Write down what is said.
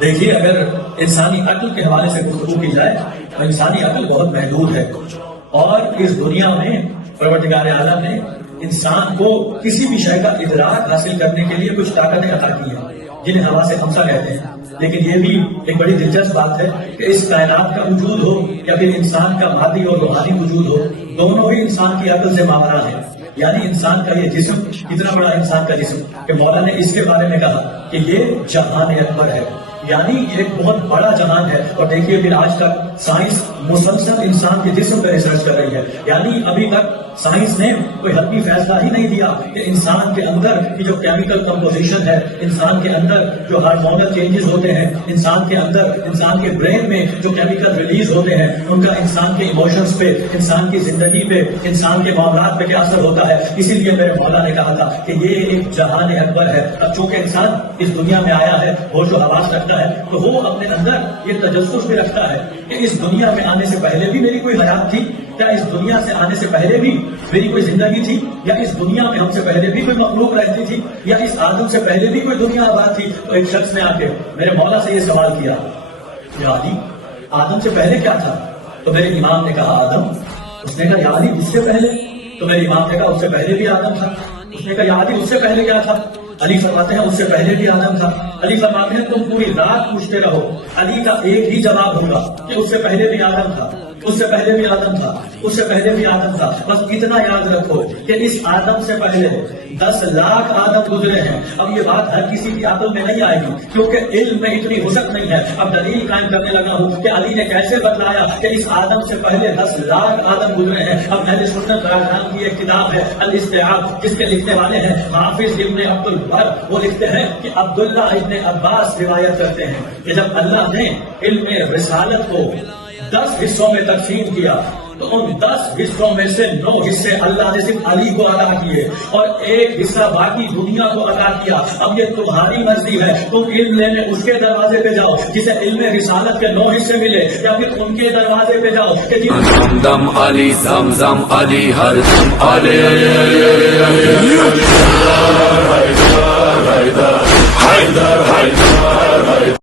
دیکھیے، اگر انسانی عقل کے حوالے سے گفتگو کی جائے تو انسانی عقل بہت محدود ہے، اور اس دنیا میں پروردگار عالم نے انسان کو کسی بھی شے کا ادراک حاصل کرنے کے لیے کچھ طاقتیں عطا کی ہیں جنہیں حواس خمسہ کہتے ہیں۔ لیکن یہ بھی ایک بڑی دلچسپ بات ہے کہ اس کائنات کا وجود ہو یا پھر انسان کا مادی اور روحانی وجود ہو، دونوں ہی انسان کی عقل سے ماورا ہے۔ یعنی انسان کا یہ جسم، اتنا بڑا انسان کا جسم کہ مولا نے اس کے بارے میں کہا کہ یہ جہان اکبر ہے، یعنی یہ ایک بہت بڑا جہان ہے۔ اور دیکھیے پھر آج تک سائنس مسلسل انسان کے جسم پر ریسرچ کر رہی ہے، یعنی ابھی تک سائنس نے کوئی حتمی فیصلہ ہی نہیں دیا کہ انسان کے اندر کی جو کیمیکل کمپوزیشن ہے، انسان کے اندر جو ہارمونل چینجز ہوتے ہیں، انسان کے اندر، انسان کے برین میں جو کیمیکل ریلیز ہوتے ہیں، ان کا انسان کے ایموشنز پہ، انسان کی زندگی پہ، انسان کے معاملات پہ کیا اثر ہوتا ہے۔ اسی لیے میرے مولا نے کہا تھا کہ یہ ایک جہان اکبر ہے۔ اب چونکہ انسان اس دنیا میں آیا ہے، ہوش و حواس رکھتا ہے، تو وہ اپنے اندر یہ تجسس بھی رکھتا ہے کہ اس دنیا میں آنے سے پہلے بھی میری کوئی حیات تھی، کیا اس دنیا سے آنے سے پہلے بھی میری کوئی زندگی تھی، یا اس دنیا میں ہم سے پہلے بھی کوئی مخلوق رہتی تھی، یا اس آدم سے پہلے بھی کوئی دنیا آباد تھی۔ تو ایک شخص نے آ کے میرے مولا سے یہ سوال کیا، یا علی، آدم سے پہلے کیا تھا؟ تو میرے امام نے کہا آدم۔ اس نے کہا یا علی، اس سے پہلے؟ تو میرے امام نے کہا اس سے پہلے بھی آدم تھا۔ اس نے کہا یا علی، اس سے پہلے کیا تھا؟ علی فرماتے ہیں اس سے پہلے بھی آدم تھا۔ علی فرماتے ہیں تم پوری رات پوچھتے رہو، علی کا ایک ہی جواب ہوگا کہ اس سے پہلے بھی آدم تھا، اس سے پہلے بھی آدم تھا، اس سے پہلے بھی آدم تھا۔ بس اتنا یاد رکھو کہ اس آدم سے پہلے 10 لاکھ آدم گزرے ہیں۔ اب یہ بات ہر کسی کی عقل میں نہیں آئے گی، کیونکہ علم میں اتنی وسعت نہیں ہے۔ اب دلیل قائم کرنے لگا ہوں کہ علی نے کیسے بتلایا کہ اس آدم سے پہلے 10 لاکھ آدم گزرے ہیں۔ اب اہل سنت والجماعت کی ایک کتاب ہے الاستیعاب، جس کے لکھنے والے ہیں حافظ ابن عبد البر۔ وہ لکھتے ہیں کہ عبداللہ ابن عباس روایت کرتے ہیں کہ جب اللہ نے علم رسالت کو 10 حصوں میں تقسیم کیا تو ان 10 حصوں میں سے 9 حصے اللہ نے صرف علی کو عطا کیے اور ایک حصہ باقی دنیا کو عطا کیا۔ اب یہ تمہاری مرضی ہے، تم علم لینے اس کے دروازے پہ جاؤ جسے علم رسالت کے 9 حصے ملے، یا پھر ان کے دروازے پہ جاؤ کہ دم دم علی، زمزم علی، ہر دم علی، حیدر حیدر حیدر حیدر